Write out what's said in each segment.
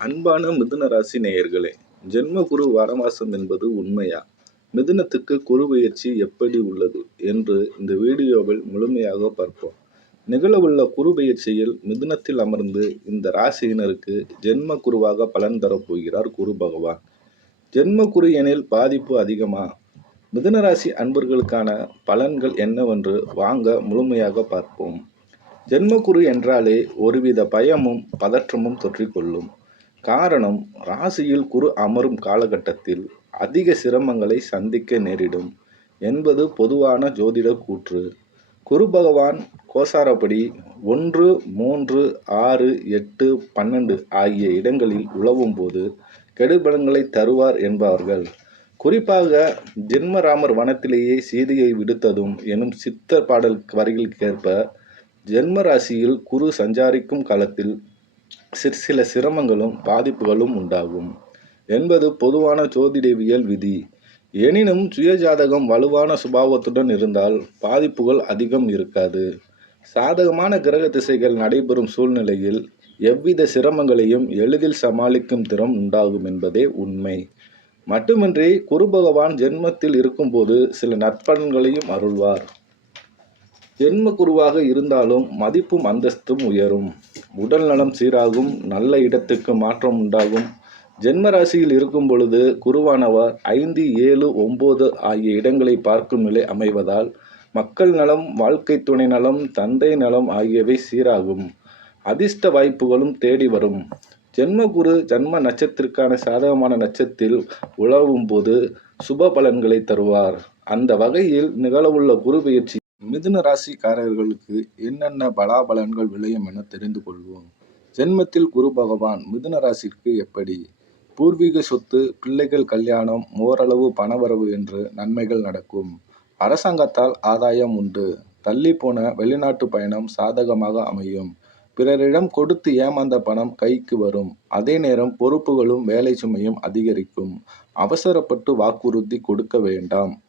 அன்பான மிதுன ராசி நேயர்களே ஜென்ம குரு வாரமாசம் என்பது உண்மையா? மிதுனத்துக்கு குரு பயிற்சி எப்படி உள்ளது என்று இந்த வீடியோவில் முழுமையாக பார்ப்போம். நிகழவுள்ள குரு பயிற்சியில் மிதுனத்தில் அமர்ந்து இந்த ராசியினருக்கு ஜென்ம குருவாக பலன் தரப்போகிறார் குரு பகவான். ஜென்ம குரு எனில் பாதிப்பு அதிகமா? மிதுன ராசி அன்பர்களுக்கான பலன்கள் என்னவென்று வாங்க முழுமையாக பார்ப்போம். ஜென்மகுரு என்றாலே ஒருவித பயமும் பதற்றமும் தொற்றிக்கொள்ளும். காரணம் ராசியில் குரு அமரும் காலகட்டத்தில் அதிக சிரமங்களை சந்திக்க நேரிடும் என்பது பொதுவான ஜோதிட கூற்று. குரு பகவான் கோசாரப்படி ஒன்று மூன்று ஆறு எட்டு பன்னெண்டு ஆகிய இடங்களில் உழவும் போது கெடுபலங்களை தருவார் என்பார்கள். குறிப்பாக ஜென்மராமர் வனத்திலேயே சீதையை விடுத்ததும் எனும் சித்த பாடல் வரிகளுக்கேற்ப ஜென்ம ராசியில் குரு சஞ்சாரிக்கும் காலத்தில் சிற்சில சிரமங்களும் பாதிப்புகளும் உண்டாகும். என்பது பொதுவான ஜோதிடவியல் விதி. எனினும் சுயஜாதகம் வலுவான சுபாவத்துடன் இருந்தால் பாதிப்புகள் அதிகம் இருக்காது. சாதகமான கிரக திசைகள் நடைபெறும் சூழ்நிலையில் எவ்வித சிரமங்களையும் எளிதில் சமாளிக்கும் திறம் உண்டாகும் என்பதே உண்மை. மட்டுமின்றி குரு பகவான் ஜென்மத்தில் இருக்கும்போது சில நற்பலன்களையும் அருள்வார். ஜென்ம குருவாக இருந்தாலும் மதிப்பும் அந்தஸ்தும் உயரும். உடல் நலம் சீராகும் நல்ல இடத்துக்கு மாற்றம் உண்டாகும். ஜென்ம ராசியில் இருக்கும் பொழுது குருவானவர் ஐந்து ஏழு ஒம்பது ஆகிய இடங்களை பார்க்கும் நிலை அமைவதால் மக்கள் நலம் வாழ்க்கை துணை நலம் தந்தை நலம் ஆகியவை சீராகும். அதிர்ஷ்ட வாய்ப்புகளும் தேடி வரும். ஜென்ம குரு ஜன்ம நட்சத்திற்கான சாதகமான நட்சத்தில் உழவும் போது சுப பலன்களை தருவார். அந்த வகையில் நிகழவுள்ள குரு பயிற்சி மிதுன ராசிக்காரர்களுக்கு என்னென்ன பலாபலன்கள் விளையும் என தெரிந்து கொள்வோம். ஜென்மத்தில் குரு பகவான் மிதுன ராசிக்கு எப்படி? பூர்வீக சொத்து பிள்ளைகள் கல்யாணம் ஓரளவு பணவரவு என்று நன்மைகள் நடக்கும். அரசாங்கத்தால் ஆதாயம் உண்டு. தள்ளி போன வெளிநாட்டு பயணம் சாதகமாக அமையும். பிறரிடம் கொடுத்து ஏமாந்த பணம் கைக்கு வரும். அதே நேரம் பொறுப்புகளும் வேலை சுமையும் அதிகரிக்கும். அவசரப்பட்டு வாக்குறுதி கொடுக்க வேண்டாம்.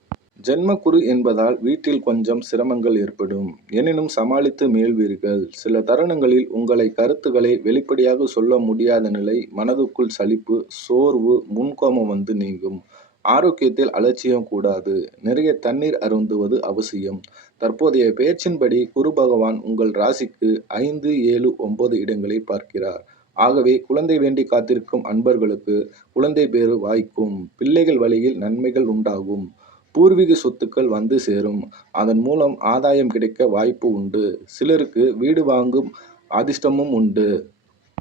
ஜென்மக்குரு என்பதால் வீட்டில் கொஞ்சம் சிரமங்கள் ஏற்படும். எனினும் சமாளித்து மீள்வீர்கள் சில தருணங்களில் உங்களை கருத்துக்களை வெளிப்படையாக சொல்ல முடியாத நிலை மனதுக்குள் சலிப்பு சோர்வு முன்கோமம் வந்து நீங்கும். ஆரோக்கியத்தில் அலட்சியம் கூடாது. நிறைய தண்ணீர் அருந்துவது அவசியம். தற்போதைய பேச்சின்படி குரு பகவான் உங்கள் ராசிக்கு ஐந்து ஏழு ஒன்பது இடங்களை பார்க்கிறார். ஆகவே குழந்தை வேண்டி காத்திருக்கும் அன்பர்களுக்கு குழந்தை பேறு வாய்க்கும். பிள்ளைகள் வழியில் நன்மைகள் உண்டாகும். பூர்வீக சொத்துக்கள் வந்து சேரும். அதன் மூலம் ஆதாயம் கிடைக்க வாய்ப்பு உண்டு. சிலருக்கு வீடு வாங்கும் அதிர்ஷ்டமும் உண்டு.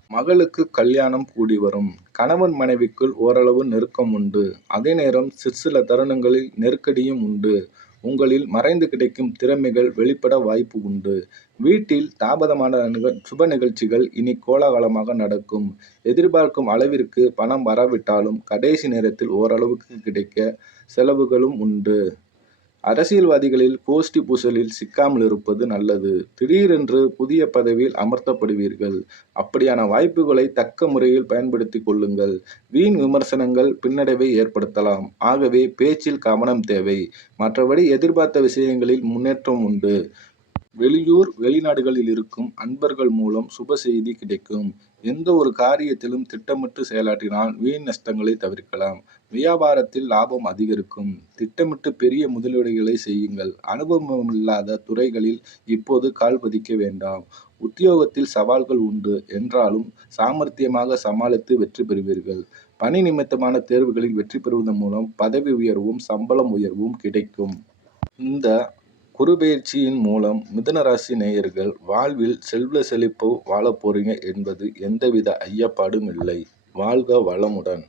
மகளுக்கு கல்யாணம் கூடி வரும். கணவன் மனைவிக்குள் ஓரளவு நெருக்கம் உண்டு. அதே நேரம் சிற்சில தருணங்களில் நெருக்கடியும் உண்டு. உங்களில் மறைந்து கிடைக்கும் திறமைகள் வெளிப்பட வாய்ப்பு உண்டு. வீட்டில் தாமதமான சுப நிகழ்ச்சிகள் இனி கோலாகலமாக நடக்கும். எதிர்பார்க்கும் அளவிற்கு பணம் வரவிட்டாலும் கடைசி நேரத்தில் ஓரளவுக்கு கிடைக்க செலவுகளும் உண்டு. அரசியல்வாதிகளில் கோஷ்டி பூசலில் சிக்காமல் இருப்பது நல்லது. திடீரென்று புதிய பதவியில் அமர்த்தப்படுவீர்கள். அப்படியான வாய்ப்புகளை தக்க முறையில் பயன்படுத்தி கொள்ளுங்கள். வீண் விமர்சனங்கள் பின்னடைவை ஏற்படுத்தலாம். ஆகவே பேச்சில் கவனம் தேவை. மற்றபடி எதிர்பார்த்த விஷயங்களில் முன்னேற்றம் உண்டு. வெளியூர் வெளிநாடுகளில் இருக்கும் அன்பர்கள் மூலம் சுப செய்தி கிடைக்கும். எந்த ஒரு காரியத்திலும் திட்டமிட்டு செயலாற்றினால் வீண் நஷ்டங்களை தவிர்க்கலாம். வியாபாரத்தில் லாபம் அதிகரிக்கும். திட்டமிட்டு பெரிய முதலீடுகளை செய்யுங்கள். அனுபவமில்லாத துறைகளில் இப்போது கால் பதிக்க வேண்டாம். உத்தியோகத்தில் சவால்கள் உண்டு. என்றாலும் சாமர்த்தியமாக சமாளித்து வெற்றி பெறுவீர்கள். பணி நிமித்தமான தேர்வுகளில் வெற்றி பெறுவதன் மூலம் பதவி உயர்வும் சம்பளம் உயர்வும் கிடைக்கும். இந்த குருபெயர்ச்சியின் மூலம் மிதனராசி நேயர்கள் வாழ்வில் செல்வ செழிப்பு வாழப் போறீங்க என்பது எந்தவித ஐயப்பாடும் இல்லை. வாழ்க வளமுடன்.